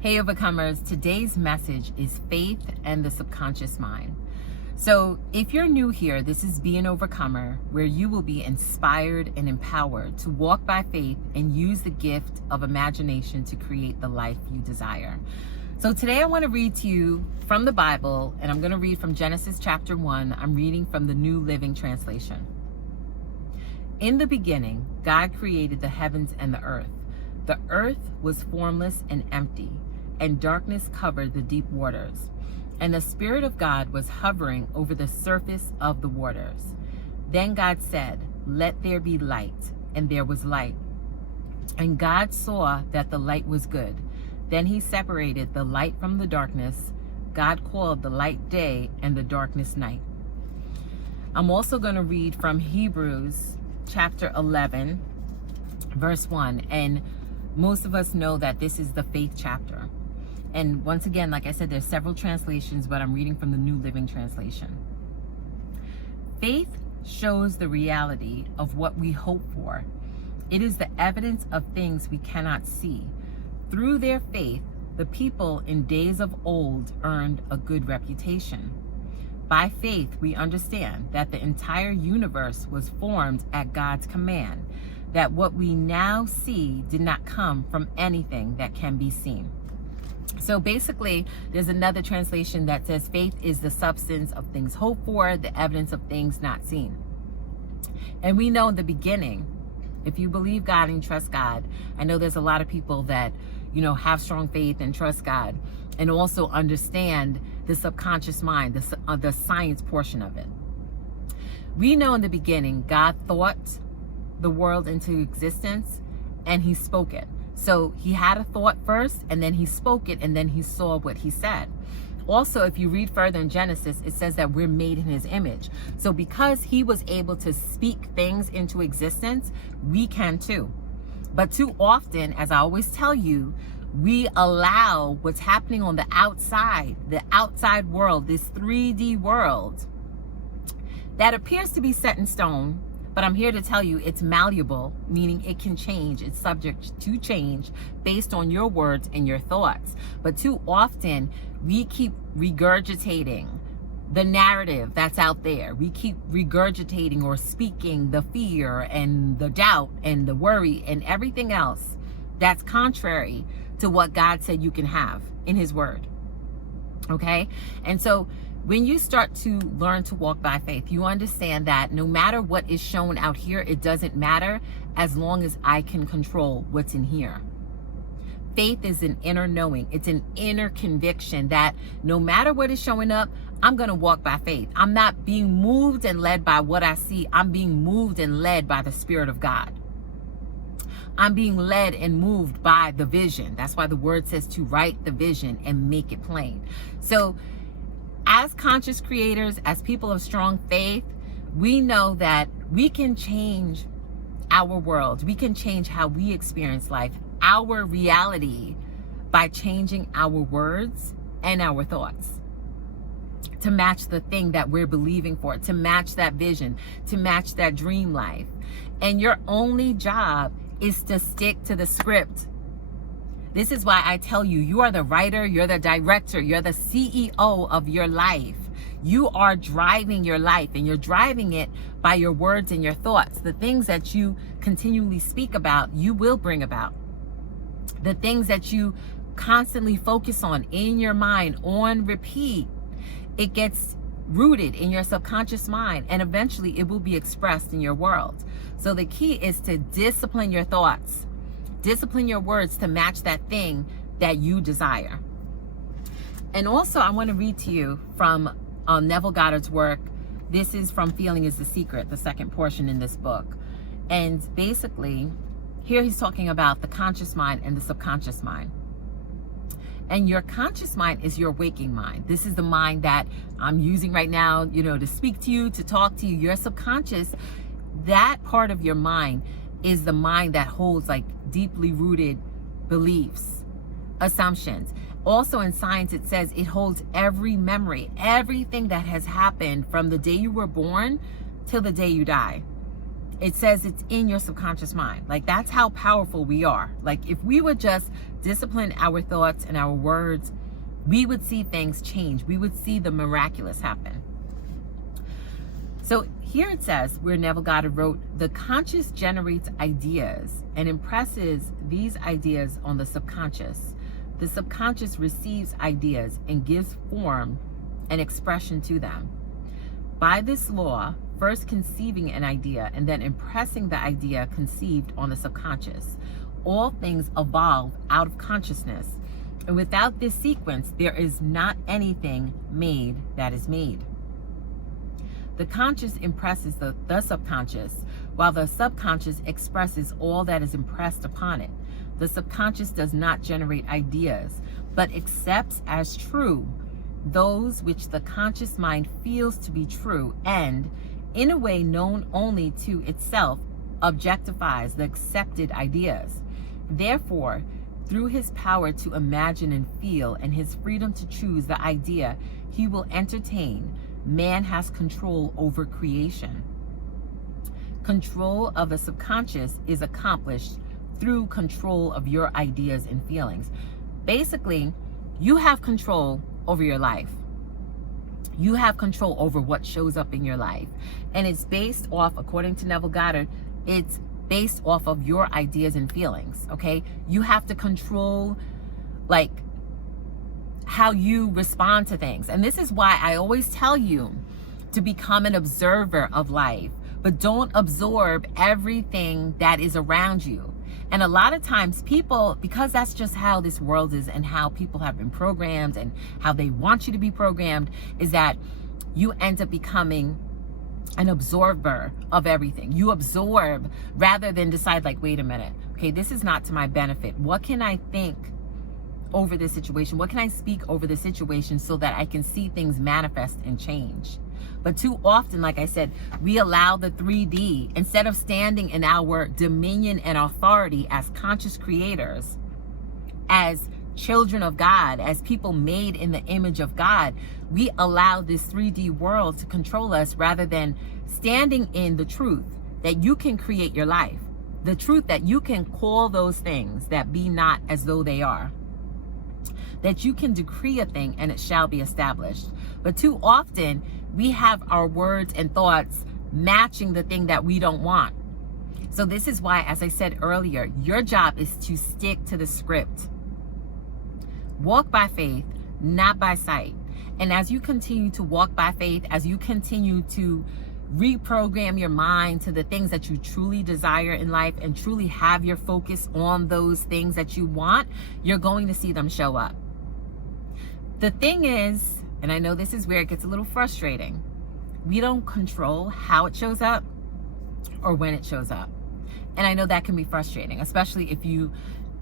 Hey Overcomers, today's message is faith and the subconscious mind. So if you're new here, this is Be an Overcomer, where you will be inspired and empowered to walk by faith and use the gift of imagination to create the life you desire. So today I want to read to you from the Bible, and I'm going to read from Genesis chapter 1. I'm reading from the New Living Translation. In the beginning, God created the heavens and the earth. The earth was formless and empty, and darkness covered the deep waters. And the Spirit of God was hovering over the surface of the waters. Then God said, "Let there be light," and there was light. And God saw that the light was good. Then he separated the light from the darkness. God called the light day and the darkness night. I'm also going to read from Hebrews chapter 11, verse 1. And most of us know that this is the faith chapter. And once again, like I said, there's several translations, but I'm reading from the New Living Translation. Faith shows the reality of what we hope for. It is the evidence of things we cannot see. Through their faith, the people in days of old earned a good reputation. By faith, we understand that the entire universe was formed at God's command, that what we now see did not come from anything that can be seen. So basically, there's another translation that says faith is the substance of things hoped for, the evidence of things not seen. And we know in the beginning, if you believe God and trust God, I know there's a lot of people that, have strong faith and trust God and also understand the subconscious mind, the science portion of it. We know in the beginning, God thought the world into existence and he spoke it. So he had a thought first, and then he spoke it, and then he saw what he said. Also, if you read further in Genesis, it says that we're made in his image. So because he was able to speak things into existence, we can too. But too often, as I always tell you, we allow what's happening on the outside world, this 3D world, that appears to be set in stone. But I'm here to tell you it's malleable, meaning it can change. It's subject to change based on your words and your thoughts. But too often, we keep regurgitating the narrative that's out there. We keep regurgitating or speaking the fear and the doubt and the worry and everything else that's contrary to what God said you can have in his word. Okay? And so when you start to learn to walk by faith, you understand that no matter what is shown out here, it doesn't matter as long as I can control what's in here. Faith is an inner knowing. It's an inner conviction that no matter what is showing up, I'm going to walk by faith. I'm not being moved and led by what I see. I'm being moved and led by the Spirit of God. I'm being led and moved by the vision. That's why the word says to write the vision and make it plain. So as conscious creators, as people of strong faith, we know that we can change our world. We can change how we experience life, our reality, by changing our words and our thoughts to match the thing that we're believing for, to match that vision, to match that dream life. And your only job is to stick to the script. This is why I tell you, you are the writer, you're the director, you're the CEO of your life. You are driving your life, and you're driving it by your words and your thoughts. The things that you continually speak about, you will bring about. The things that you constantly focus on in your mind, on repeat, it gets rooted in your subconscious mind, and eventually it will be expressed in your world. So the key is to discipline your thoughts. Discipline your words to match that thing that you desire. And also, I want to read to you from Neville Goddard's work. This is from Feeling is the Secret, the second portion in this book. And basically, here he's talking about the conscious mind and the subconscious mind. And your conscious mind is your waking mind. This is the mind that I'm using right now, to speak to you, to talk to you. Your subconscious, that part of your mind is the mind that holds like deeply rooted beliefs, assumptions. Also in science, it says it holds every memory, everything that has happened from the day you were born till the day you die. It says it's in your subconscious mind. Like, that's how powerful we are. Like, if we would just discipline our thoughts and our words, we would see things change. We would see the miraculous happen. So here it says, where Neville Goddard wrote, the conscious generates ideas and impresses these ideas on the subconscious. The subconscious receives ideas and gives form and expression to them. By this law, first conceiving an idea and then impressing the idea conceived on the subconscious, all things evolve out of consciousness. And without this sequence, there is not anything made that is made. The conscious impresses the subconscious, while the subconscious expresses all that is impressed upon it. The subconscious does not generate ideas, but accepts as true those which the conscious mind feels to be true, and, in a way known only to itself, objectifies the accepted ideas. Therefore, through his power to imagine and feel and his freedom to choose the idea he will entertain, man has control over creation. Control of the subconscious is accomplished through control of your ideas and feelings. Basically, you have control over your life. You have control over what shows up in your life. And it's based off, according to Neville Goddard, it's based off of your ideas and feelings, okay? You have to control, like, how you respond to things. And this is why I always tell you to become an observer of life, but don't absorb everything that is around you. And a lot of times people, because that's just how this world is and how people have been programmed and how they want you to be programmed, is that you end up becoming an absorber of everything. You absorb rather than decide, like, wait a minute, okay, this is not to my benefit. What can I think over this situation? What can I speak over the situation so that I can see things manifest and change? But too often, like I said, we allow the 3D, instead of standing in our dominion and authority as conscious creators, as children of God, as people made in the image of God, we allow this 3D world to control us rather than standing in the truth that you can create your life. The truth that you can call those things that be not as though they are. That you can decree a thing and it shall be established. But too often, we have our words and thoughts matching the thing that we don't want. So this is why, as I said earlier, your job is to stick to the script. Walk by faith, not by sight. And as you continue to walk by faith, as you continue to reprogram your mind to the things that you truly desire in life and truly have your focus on those things that you want, you're going to see them show up. The thing is, and I know this is where it gets a little frustrating, we don't control how it shows up or when it shows up. And I know that can be frustrating, especially if you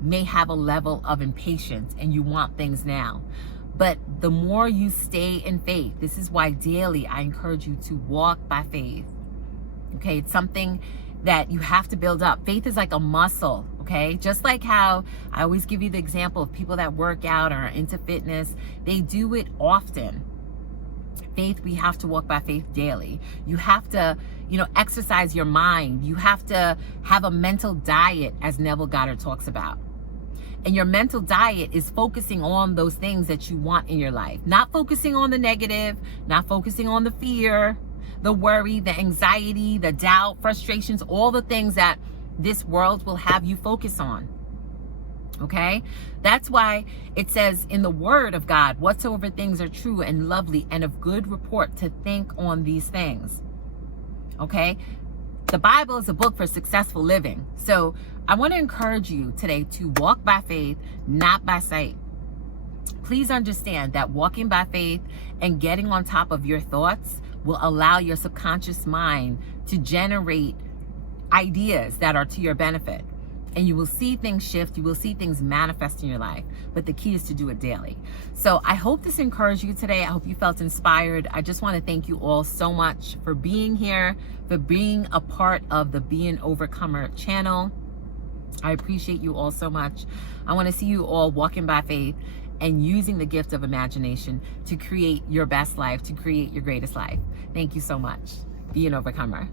may have a level of impatience and you want things now. But the more you stay in faith, this is why daily I encourage you to walk by faith. Okay, it's something that you have to build up. Faith is like a muscle, okay? Just like how I always give you the example of people that work out or are into fitness, they do it often. Faith, we have to walk by faith daily. You have to, exercise your mind. You have to have a mental diet, as Neville Goddard talks about. And your mental diet is focusing on those things that you want in your life. Not focusing on the negative, not focusing on the fear, the worry, the anxiety, the doubt, frustrations, all the things that this world will have you focus on. Okay? That's why it says in the Word of God, whatsoever things are true and lovely and of good report, to think on these things. Okay? The Bible is a book for successful living. So I want to encourage you today to walk by faith, not by sight. Please understand that walking by faith and getting on top of your thoughts will allow your subconscious mind to generate ideas that are to your benefit. And you will see things shift. You will see things manifest in your life. But the key is to do it daily. So I hope this encouraged you today. I hope you felt inspired. I just want to thank you all so much for being here, for being a part of the Be an Overcomer channel. I appreciate you all so much. I want to see you all walking by faith and using the gift of imagination to create your best life, to create your greatest life. Thank you so much. Be an overcomer.